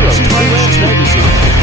Bilmiyorum. Neredesin?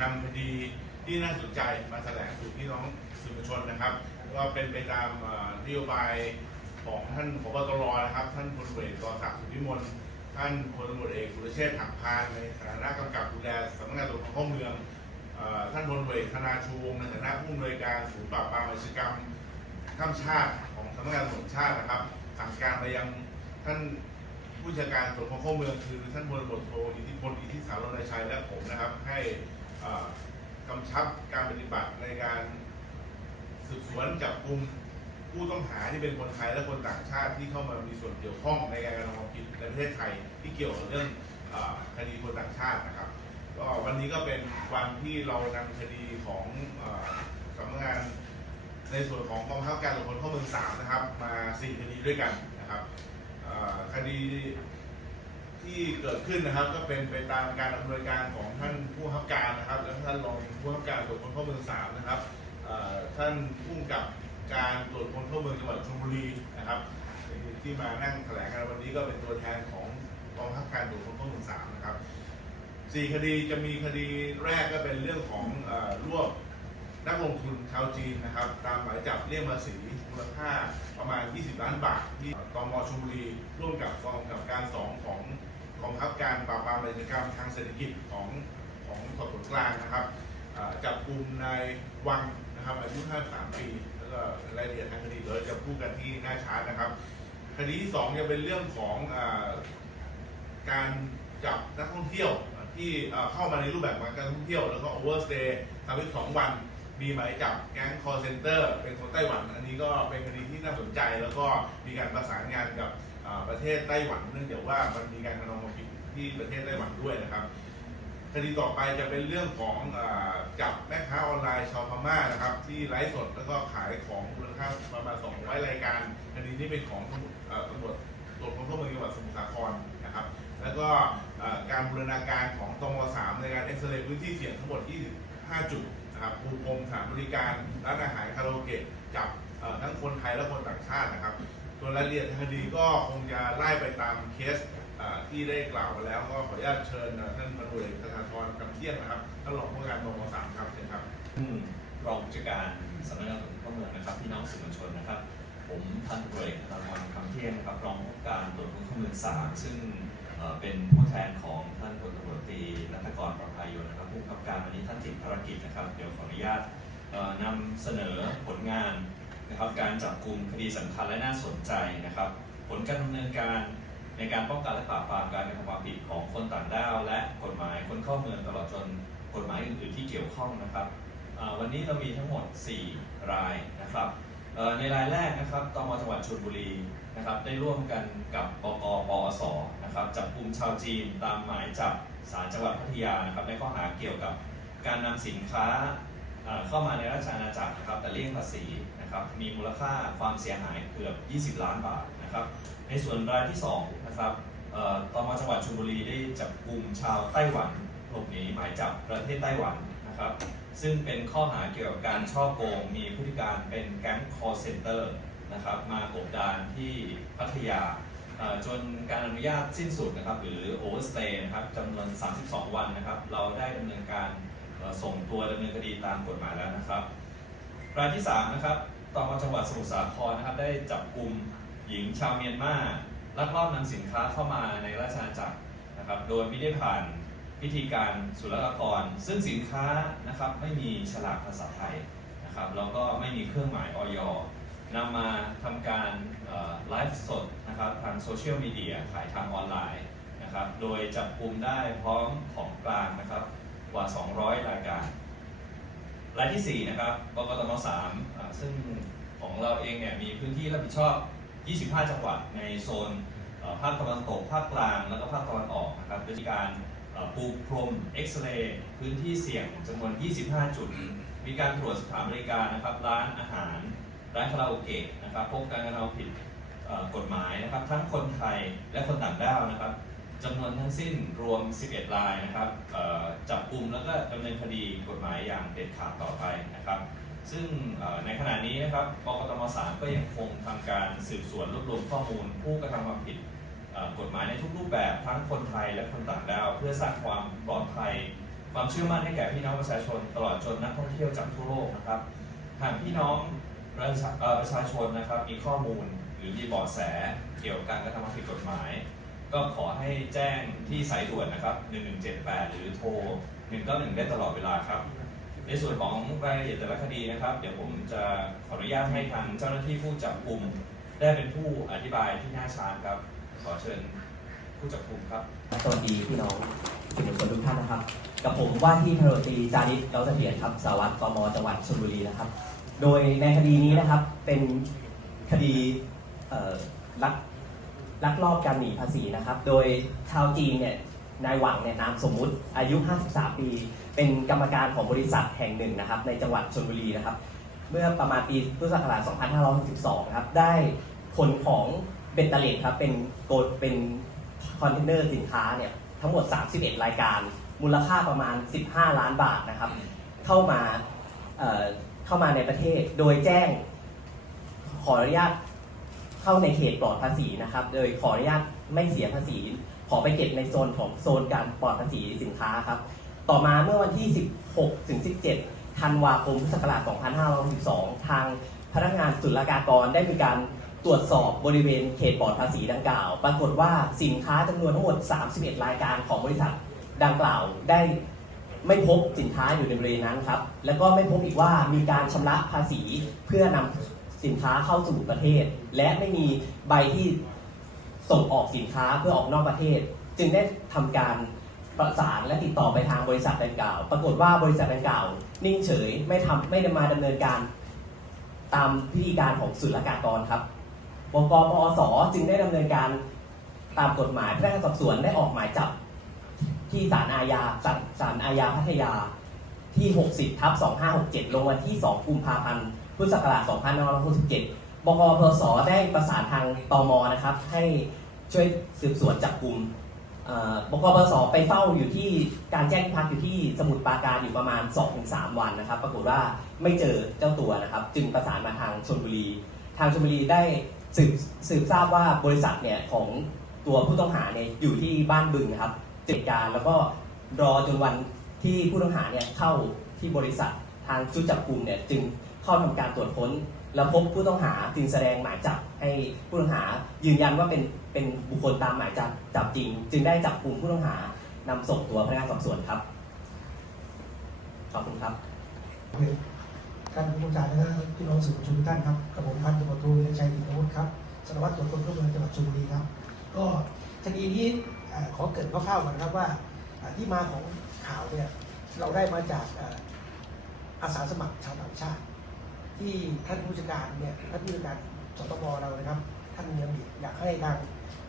นำคดีที่น่าสนใจมาแถลงสู่พี่น้องสื่อมวลชนนะครับก็เป็นไปตามนโยบายของท่านผบตรนะครับ ท่านพลเอกต่อศักดิ์สุทิมนท่านพลตำรวจเอกสุรเชษฐ์หักพานในฐานะกำกับดูแลสำนักงานตำรวจเข้าเมืองอท่านพลวจเอกธนาชูวงศ์ในฐานะผู้อำนวยการศูนย์ปราบปรามอาชญากรรมข้ามชาติของสำนักงานตำรวจแห่งชาตินะครับ สั่งการไปยังท่านผู้จัดการตรวจคนเข้าเมืองคือท่านพลตำรวจโทอิทธิพลอิทธิสารรณชัยและผมนะครับ ให้ เอ่อกำชับการปฏิบัติในการสืบสวนจับกลุ่มผู้ต้องหาที่เป็นคนไทยและคนต่างชาติที่เข้ามามีส่วนเกี่ยวข้องในการกระทำความผิดในประเทศไทยที่เกี่ยวกับเรื่องคดีคนต่างชาตินะครับก็วันนี้ก็เป็นวันที่เรานำคดีของสำนักงานในส่วนของกองทัพการตรวจคนเข้าเมืองสามนะครับ มาสี่คดีด้วยกันนะครับคดีที่เกิดขึ้นนะครับ ก็เป็นไปตามการดำเนินการของท่านผู้ขับการานรองผู้บังคับการตรวจคนเข้าเมืองสามนะครับท่านผู้กำกับการตรวจคนเข้าเมืองจังหวัดชลบุรีนะครับที่มานั่งแถลงกันวันนี้ก็เป็นตัวแทนของกองทัพการตรวจคนเข้าเมืองสามนะครับสี่คดีจะมีคดีแรกก็เป็นเรื่องของเอ่อรวบนักลงทุนชาวจีนนะครับ ตามหมายจับเรียกภาษีมูลค่าประมาณ 20 ล้านบาท ที่ตมชลบุรีร่วมกับกองกับการสองของกองทัพการปราบปรามอาชญากรรมทางเศรษฐกิจของ กลุ่มนายวังนะครับอายุ 53 ปี แล้วก็รายละเอียดทางคดีเดี๋ยวจะพูดกันที่หน้าชาร์ตนะครับ คดีที่สองจะเป็นเรื่องของอการจับนักท่องเที่ยวที่เข้ามาในรูปแบบของการท่องเที่ยว แล้วก็โอเวอร์สเตย์ทำให้สองวันมีหมายจับแก๊งคอร์เซนเตอร์เป็นคนไต้หวัน อันนี้ก็เป็นคดีที่น่าสนใจ แล้วก็มีการประสานงานกับประเทศไต้หวัน เนื่องจากว่ามันมีการกระทำความผิดที่ประเทศไต้หวันด้วยนะครับ คดีต่อไปจะเป็นเรื่องของอจับแม่ค้าออนไลน์ชาวพม่านะครับ ที่ไลฟ์สดแล้วก็ขายของมูลค่าประมาณ200รายการคดีนี้เป็นของตำรวจเอ่อตำรวจตรวจคนเข้าเมืองจังหวัดสมุทรสาครนะครับ แล้วก็เอ่อการบูรณาการของตม3ในการเอ็กซเรย์พื้นที่เสี่ยงทั้งหมด 25 จุดนะครับปูพรมสถานบริการร้านอาหารคาราโอเกะจับเอ่อทั้งคนไทยและคนต่างชาตินะครับ ส่วนรายละเอียดทางคดีก็คงจะไล่ไปตามเคส ที่ได้กล่าวมาแล้วก็ขออนุญาตเชิญท่านพันตำรวจเอกธนาธรกำเที่ยงนะครับท่านรองผู้การตม3ครับเชิญครับรองผู้จัดการสำนักงานตรวจคนเข้าเมืองนะครับพี่น้องสื่อมวลชนนะครับ ผมพันตำรวจเอกธนาธรคำเที่ยงนะครับรองผู้การตรวจคนเข้าเมืองสามซึ่งเป็นผู้แทนของท่านพลตำรวจตรีรัตกรประภายนนะครับผู้กำกับการวันนี้ท่านติดภารกิจนะครับเดี๋ยวขออนุญาตนำเสนอผลงานนะครับการจับกลุ่มคดีสำคัญและน่าสนใจนะครับ ผลการดำเนินการ ในการป้องกันและปราบปรามการกระทำความผิดของคนต่างด้าวและกฎหมายคนเข้าเมืองตลอดจนกฎหมายอื่นๆที่เกี่ยวข้องนะครับวันนี้เรามีทั้งหมด 4 รายนะครับในรายแรกนะครับตมจังหวัดชลบุรีนะครับได้ร่วมกันกับปกปอสนะครับจับกลุ่มชาวจีนตามหมายจับศาลจังหวัดพัทยานะครับในข้อหาเกี่ยวกับการนำสินค้าเอ่อเข้ามาในราชอาณาจักรนะครับแต่เลี่ยงภาษีนะครับมีมูลค่าความเสียหายเกือบ 20 ล้านบาทนะครับ ในส่วนรายที่2นะครับเอ่อตมจังหวัดชลบุรีได้จับกลุ่มชาวไต้หวันหลบหนีหมายจับประเทศไต้หวันนะครับ ซึ่งเป็นข้อหาเกี่ยวกับการช่อโกงมีพฤติการเป็นแก๊ง call center นะครับ มากบดานที่พัทยาจนการอนุญาตสิ้นสุดนะครับ หรือ overstay นะครับจำนวน 32 วันนะครับ เราได้ดำเนินการส่งตัวดำเนินคดีตามกฎหมายแล้วนะครับ รายที่ 3 นะครับตมจังหวัดสมุทรสาครนะครับ ได้จับกลุ่ม หญิงชาวเมียนมาลักลอบนำสินค้าเข้ามาในราชอาณาจักรนะครับ โดยไม่ได้ผ่านพิธีการศุลกากร ซึ่งสินค้านะครับไม่มีฉลากภาษาไทยนะครับแล้วก็ไม่มีเครื่องหมายออยนำมาทำการไลฟ์สดนะครับทางโซเชียลมีเดียขายทางออนไลน์นะครับโดยจับกลุ่มได้พร้อมของกลางนะครับกว่า 200 รายการรายที่ 4 นะครับบกตม3ซึ่งของเราเองเนี่ยมีพื้นที่รับผิดชอบ 25 จังหวัดในโซนภาคตะวันตก ภาคกลาง แล้วก็ภาคตะวันออกนะครับโดยการปูพรมเอ็กซเรย์พื้นที่เสี่ยงจำนวน 25 จุด มีการตรวจสถานบริการนะครับร้านอาหาร ร้านคาราโอเกะนะครับพบการกระทำผิดกฎหมายนะครับทั้งคนไทยและคนต่างด้าวนะครับจำนวนทั้งสิ้นรวม 11 รายนะครับจับกลุ่มแล้วก็ดำเนินคดีกฎหมายอย่างเด็ดขาดต่อไปนะครับ ซึ่งในขณะนี้นะครับกกตม3ก็ยังคงทำการสืบสวนรวบรวมข้อมูล ผู้กระทำความผิดกฎหมายในทุกรูปแบบทั้งคนไทยและคนต่างด้าว เพื่อสร้างความปลอดภัย ความเชื่อมั่นให้แก่พี่น้องประชาชน ตลอดจนนักท่องเที่ยวจากทั่วโลกนะครับหากพี่น้องประชาเอ่อประชาชนนะครับมีข้อมูลหรือมีเบาะแสเกี่ยวกับการกระทำความผิดกฎหมาย ก็ขอให้แจ้งที่สายด่วนนะครับ 1178 หรือโทร 191 ได้ตลอดเวลาครับ ในส่วนของรายละเอียดแต่ละคดีนะครับ เดี๋ยวผมจะขออนุญาตให้ทางเจ้าหน้าที่ผู้จับกลุ่มได้เป็นผู้อธิบายที่หน้าชานครับ ขอเชิญผู้จับกลุ่มครับสวัสดีพี่น้องสื่อมวลชนทุกท่านนะครับ กับผมว่าที่พลตรีจานิตเกาเสถียรครับสารวัตรกมจังหวัดชลบุรีนะครับ โดยในคดีนี้นะครับเป็นคดีลักลักลอบการหนีภาษีนะครับ โดยชาวจีนเนี่ย นายหวังเนี่ยนามสมมุติอายุ 53 ปี เป็นกรรมการของบริษัทแห่งหนึ่งนะครับ ในจังหวัดชลบุรีนะครับ เมื่อประมาณปีพุทธศักราช 2562 ครับ ได้ขนของเบนเตเลตครับ เป็นโกดเป็นคอนเทนเนอร์สินค้าเนี่ยทั้งหมด 31 รายการ มูลค่าประมาณ 15 ล้านบาทนะครับ เข้ามาเเข้ามาในประเทศ โดยแจ้งขออนุญาตเข้าในเขตปลอดภาษีนะครับ โดยขออนุญาตไม่เสียภาษี ขอไปเก็บในโซนของโซนการปลอดภาษีสินค้าครับ ต่อมาเมื่อวันที่ 16 ถึง 17 ธันวาคม พุทธศักราช 2562 ทางพนักงานศุลกากรได้มีการตรวจสอบบริเวณเขตปลอดภาษีดังกล่าว ปรากฏว่าสินค้าจำนวนทั้งหมด 31 รายการของบริษัทดังกล่าวได้ไม่พบสินค้าอยู่ในบริเวณนั้นครับ แล้วก็ไม่พบอีกว่ามีการชำระภาษีเพื่อนำสินค้าเข้าสู่ประเทศ และไม่มีใบที่ ส่งออกสินค้าเพื่อออกนอกประเทศ จึงได้ทำการประสานและติดต่อไปทางบริษัทดังกล่าว ปรากฏว่าบริษัทดังกล่าว นิ่งเฉยไม่ทำไม่ได้มาดำเนินการตามพิธีการของศุลกากรครับบกปอสจึงได้ดำเนินการตามกฎหมายพนักงานสอบสวนได้ออกหมายจับ ที่ศาลอาญาศาลศาลอาญาพัทยาที่ 60ทับ2567 ลงวันที่ 2 กุมภาพันธ์ พุทธศักราช2567 บกปอสได้ประสานทางตมนะครับ ให้ช่วยสืบสวนจับกลุ่มเอ่อบกปสไปเฝ้าอยู่ที่การแจ้งพักอยู่ที่สมุทรปราการอยู่ประมาณ 2-3 วันนะครับ ปรากฏว่าไม่เจอเจ้าตัวนะครับ จึงประสานมาทางชลบุรี ทางชลบุรีได้สืบสืบทราบว่าบริษัทเนี่ยของตัวผู้ต้องหาเนี่ยอยู่ที่บ้านบึงนะครับจัดการแล้วก็รอจนวันที่ผู้ต้องหาเนี่ยเข้าที่บริษัททางชุดจับกลุ่มเนี่ยจึงเข้าทำการตรวจค้น แล้วพบผู้ต้องหาจึงแสดงหมายจับให้ผู้ต้องหายืนยันว่าเป็นเป็นบุคคลตามหมายจับจับจริง จึงได้จับกลุ่มผู้ต้องหานำส่งตัวพนักงานสอบสวนครับ ขอบคุณครับท่านผู้บัญชาการพี่น้องสื่อมวลชนทุกท่านครับกับผมพันตำรวจโทวิชัยอินทรวุฒิครับสารวัตรตรวจคนเข้าเมืองจังหวัดชลบุรีครับ ก็คดีนี้ขอเกิดคร่าวๆก่อนครับว่าที่มาของข่าวเนี่ยเราได้มาจากอาสาสมัครชาวต่างชาติ ที่ท่านผู้จัดการเนี่ยท่านผู้จัดการสตบเรานะครับ ท่านมียมอยากให้ทาง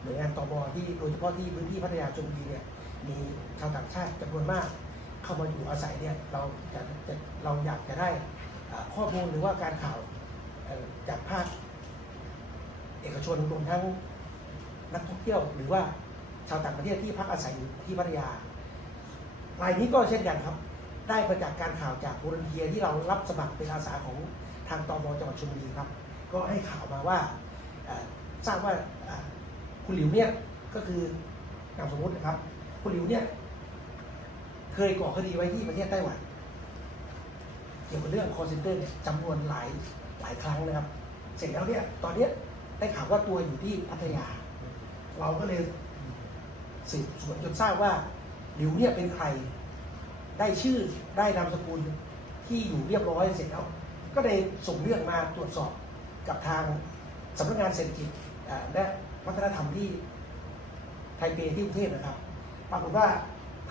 หน่วยงานตบที่โดยเฉพาะที่พื้นที่พัทยาชลบุรีเนี่ยมีชาวต่างชาติจำนวนมาก เข้ามาอยู่อาศัยเนี่ยเราจะจะเราอยากจะได้ข้อมูลหรือว่าการข่าวจากภาคเอกชนรวมทั้งนักท่องเที่ยว หรือว่าชาวต่างประเทศที่พักอาศัยอยู่ที่พัทยารายนี้ก็เช่นกันครับ ได้มาจากการข่าวจากบูรเทียที่เรารับสมัครเป็นอาสาของ ทางตมจังหวัดชลบุรีครับ ก็ให้ข่าวมาว่าทราบว่าคุณหลิวเนี่ยก็คือนามสมมตินะครับ คุณหลิวเนี่ย เคยก่อคดีไว้ที่ประเทศไต้หวันเกี่ยวกับเรื่อง call center เนี่ยจำนวนหลายหลายครั้งนะครับ เสร็จแล้วเนี่ย ตอนเนี้ยได้ข่าวว่าตัวอยู่ที่พัทยา เราก็เลยสืบสวนจนทราบว่าหลิวเนี่ยเป็นใคร ได้ชื่อได้นามสกุลที่อยู่เรียบร้อยเสร็จแล้ว ก็ได้ส่งเรื่องมาตรวจสอบกับทางสำนักงานเศรษฐกิจและวัฒนธรรมที่ไทเปที่กรุงเทพนะครับ ปรากฏว่า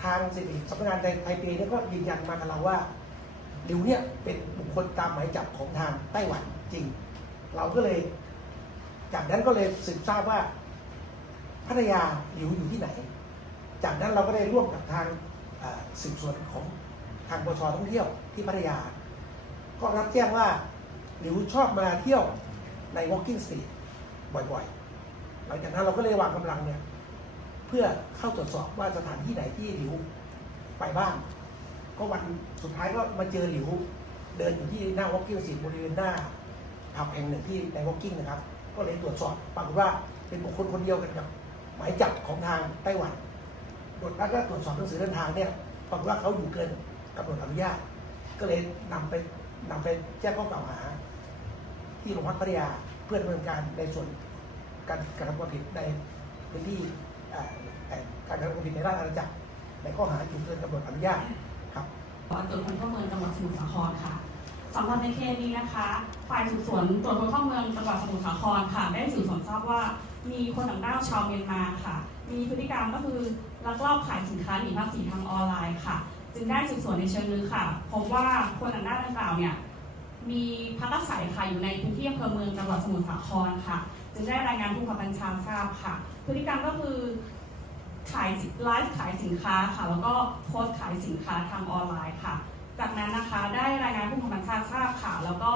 ทางเศรษฐกิจสำนักงานไทเปเนี่ยก็ยืนยันมากับเราว่าหลิวเนี่ยเป็นบุคคลตามหมายจับของทางไต้หวันจริง เราก็เลย จากนั้นก็เลยสืบทราบว่าพัทยาหลิวอยู่ที่ไหน จากนั้นเราก็ได้ร่วมกับทางสืบสวนของทางบชท่องเที่ยวที่พัทยา ก็รับแจ้งว่าหลิวชอบมาเที่ยวใน Walking Street บ่อยๆ หลังจากนั้นเราก็เลยวางกำลังเนี่ย เพื่อเข้าตรวจสอบว่าสถานที่ไหนที่หลิวไปบ้าง ก็วันสุดท้ายก็มาเจอหลิวเดินอยู่ที่หน้า Walking Street บริเวณหน้าผับแห่งหนึ่งที่ใน Walking นะครับ ก็เลยตรวจสอบปรากฏว่าเป็นบุคคลคนเดียวกันกับหมายจับของทางไต้หวันตรวจแล้วก็ตรวจสอบหนังสือเดินทางเนี่ยปรากฏว่าเขาอยู่เกินกำหนดอนุญาต ก็เลยนำไป นำไปแจ้งข้อกล่าวหา ที่โรงพักพัทยาเพื่อดำเนินการในส่วนการกระทำความผิดในพื้นที่การกระทำความผิดในราชอาณาจักรในข้อหาอยู่เกินกำหนดอนุญาตครับตรวจคนเข้าเมืองจังหวัดสมุทรสาครค่ะสำหรับในเคสนี้นะคะ ฝ่ายสืบสวนตรวจคนเข้าเมืองจังหวัดสมุทรสาครค่ะ ได้สืบสวนทราบว่ามีคนต่างด้าวชาวเมียนมาค่ะ มีพฤติกรรมก็คือลักลอบขายสินค้าหนีภาษีทางออนไลน์ค่ะ จึงได้สืบสวนในเชิงลึกค่ะ พบว่าคนต่างด้าวดังกล่าวเนี่ยมีพักอาศัยค่ะอยู่ในพื้นที่อำเภอเมืองจังหวัดสมุทรสาครค่ะ จึงได้รายงานผู้บับบัญชาทราบค่ะ พฤติกรรมก็คือขายไลฟ์ขายสินค้าค่ะ แล้วก็โพสต์ขายสินค้าทางออนไลน์ค่ะ จากนั้นนะคะได้รายงานผู้บับบัญชาทราบค่ะ แล้วก็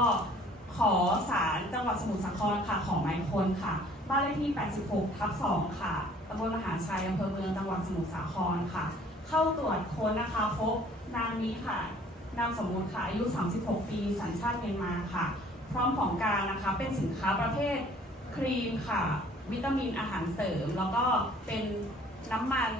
ขอศาลจังหวัดสมุทรสาครค่ะของหมายคนค่ะ บ้านเลขที่ 86 ทับ 2 ค่ะตำบลมหาชัยอำเภอเมืองจังหวัดสมุทรสาครค่ะ เข้าตรวจค้นนะคะพบนางนี้ค่ะ นามสมมุติค่ะอายุ 36 ปีสัญชาติเมียนมาค่ะ พร้อมของกลางนะคะ เป็นสินค้าประเภทครีมค่ะ วิตามินอาหารเสริม แล้วก็เป็นน้ำมัน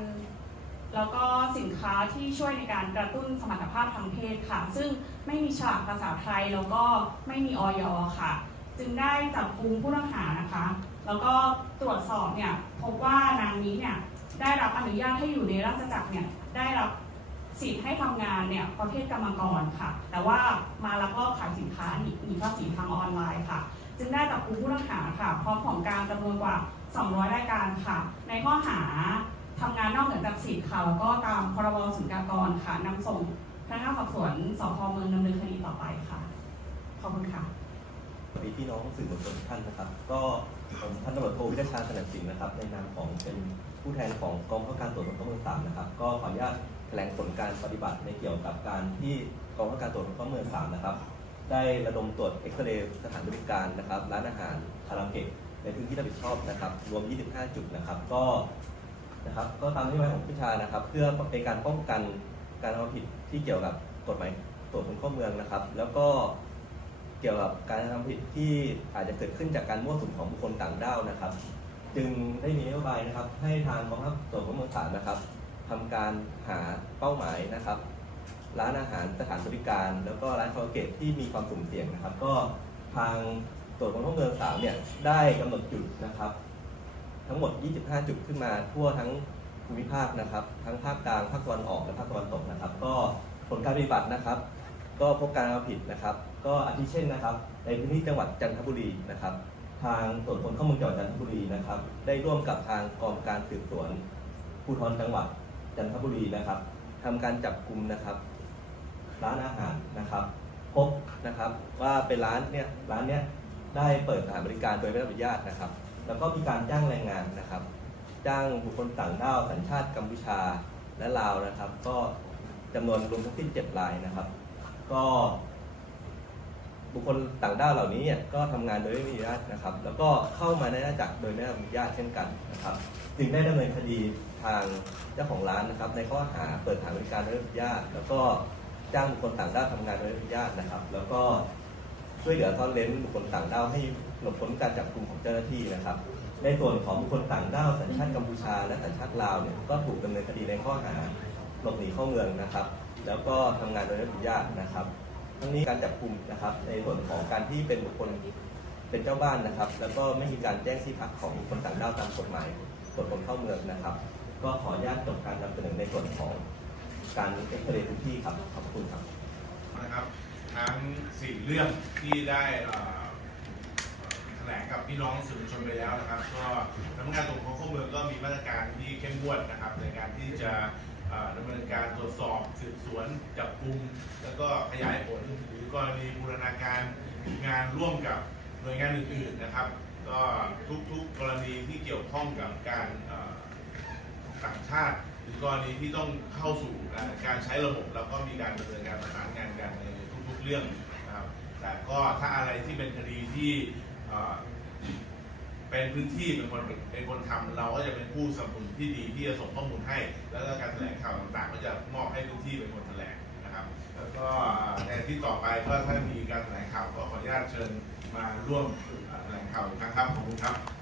แล้วก็สินค้าที่ช่วยในการกระตุ้นสมรรถภาพทางเพศค่ะ ซึ่งไม่มีฉลากภาษาไทยแล้วก็ไม่มีออยค่ะ จึงได้จับกุมผู้ต้องหานะคะ แล้วก็ตรวจสอบเนี่ยพบว่านางนี้เนี่ยได้รับอนุญาตให้อยู่ในราชจักรเนี่ย ได้รับสิทธิ์ให้ทำงานเนี่ยประเภทกรรมกรค่ะ แต่ว่ามาลักลอบขายสินค้าหนีภาษีทางออนไลน์ค่ะ จึงได้จับกุมผู้ต้องหาค่ะพร้อมของกลารจำนวนกว่า 200 รายการค่ะ ในข้อหาทำงานนอกเหนือจากสิทธิ์ค่ะแล้วก็ตามพรบศุลกากรค่ะนำส่งพนักงานสอบสวนสพเมืองดำเนินคดีต่อไปค่ะขอบคุณค่ะสวัสดีพี่น้องสื่อมวลชนทุกท่านนะครับ ก็ผมพันตำรวจโทวิทชาสนับสินนะครับ ในนามของเป็น ผู้แทนของกองบังคับการตรวจคนเข้าเมืองสามนะครับ ก็ขออนุญาตแถลงผลการปฏิบัติในเกี่ยวกับการที่กองบังคับการตรวจคนเข้าเมืองสามนะครับ ได้ระดมตรวจเอ็กซเรย์สถานบริการนะครับ ร้านอาหารคาราโอเกะในพื้นที่รับผิดชอบนะครับ รวม 25 จุดนะครับ ก็นะครับ ก็ตามนโยบายของพิชานะครับ เพื่อเป็นการป้องกันการทำควาผิดที่เกี่ยวกับกฎหมายตรวจคนเข้าเมืองนะครับ แล้วก็เกี่ยวกับการทำผิดที่อาจจะเกิดขึ้นจากการมั่วสุมของบุคคลต่างด้าวนะครับ จึงได้มีนโยบายนะครับ ให้ทางกองทัพตรวจคนเมืองสามนะครับทำการหาเป้าหมายนะครับ ร้านอาหารสถานบริการ แล้วก็ร้านคาราโอเกะที่มีความสุ่มเสี่ยงนะครับ ก็ทางตรวจคนเข้าเมืองสามเนี่ยได้กำหนดจุดนะครับ ทั้งหมด 25 จุดขึ้นมาทั่วทั้งภูมิภาคนะครับ ทั้งภาคกลางภาคตะวันออกและภาคตะวันตกนะครับ ก็ผลการปฏิบัตินะครับ ก็พบการกระทำผิดนะครับ ก็อาทิเช่นนะครับ ในพื้นที่จังหวัดจันทบุรีนะครับ ทางตรวจคนเข้าเมืองจังหวัดจันทบุรีนะครับ ได้ร่วมกับทางกองการสืบสวนภูธรจังหวัดจันทบุรีนะครับทำการจับกลุ่มนะครับ ร้านอาหารนะครับ พบนะครับว่าเป็นร้านเนี่ยร้านเนี้ยได้เปิดสถานบริการโดยไม่ได้รับอนุญาตนะครับ แล้วก็มีการจ้างแรงงานนะครับ จ้างบุคคลต่างด้าวสัญชาติกัมพูชาและลาวนะครับ ก็จำนวนรวมทั้งสิ้น7รายนะครับ ก็ บุคคลต่างด้าวเหล่านี้เนี่ยก็ทำงานโดยไม่มีอนุญาตนะครับ แล้วก็เข้ามาในราชจักรโดยไม่ได้อนุญาตเช่นกันนะครับ จึงได้ดำเนินคดีทางเจ้าของร้านนะครับ ในข้อหาเปิดสถานบริการโดยไม่อนุญาต แล้วก็จ้างบุคคลต่างด้าวทำงานโดยไม่อนุญาตนะครับ แล้วก็ช่วยเหลือซ่อนเร้นบุคคลต่างด้าวให้หลบพ้นการจับกลุ่มของเจ้าหน้าที่นะครับ ในส่วนของบุคคลต่างด้าวสัญชาติกัมพูชา และสัญชาติลาวเนี่ยก็ถูกดำเนินคดีในข้อหาหลบหนีเข้าเมืองนะครับ แล้วก็ทำงานโดยไม่อนุญาตนะครับ ทั้งนี้การจับกลุ่มนะครับ ในส่วนของการที่เป็นบุคคลเป็นเจ้าบ้านนะครับ แล้วก็ไม่มีการแจ้งที่พักของบุคคลต่างด้าวตามกฎหมายตรวจคนเข้าเมืองนะครับ ก็ขออนุญาตจบการนำเสนอในส่วนของการเอ็กซเรย์พื้นที่ครับขอบคุณครับนะครับทั้งสี่เรื่องที่ได้แถลงกับพี่น้องสื่อมวลชนไปแล้วนะครับ ก็สำนักงานตรวจคนเข้าเมืองก็มีมาตรการที่เข้มงวดนะครับ ในการที่จะ ดำเนินการตรวจสอบสืบสวนจับกลุ่มแล้วก็ขยายผลหรือกรณีบูรณาการงานร่วมกับหน่วยงานอื่นๆนะครับ ก็ทุกๆกรณีที่เกี่ยวข้องกับการต่างชาติ หรือกรณีที่ต้องเข้าสู่การใช้ระบบแล้วก็มีการดำเนินการประสานงานกันในทุกๆเรื่องนะครับแต่ก็ถ้าอะไรที่เป็นคดีที่ เป็นพื้นที่เป็นคนเป็นคนทำเราก็จะเป็นผู้สนับสนุนที่ดีที่จะส่งข้อมูลให้ แล้วก็การแถลงข่าวต่างๆ ก็จะมอบให้พื้นที่เป็นคนแถลงนะครับ แล้วก็ในที่ต่อไปก็ถ้ามีการแถลงข่าวก็ขออนุญาตเชิญมาร่วมแถลงข่าวอีกครั้งครับขอบคุณครับ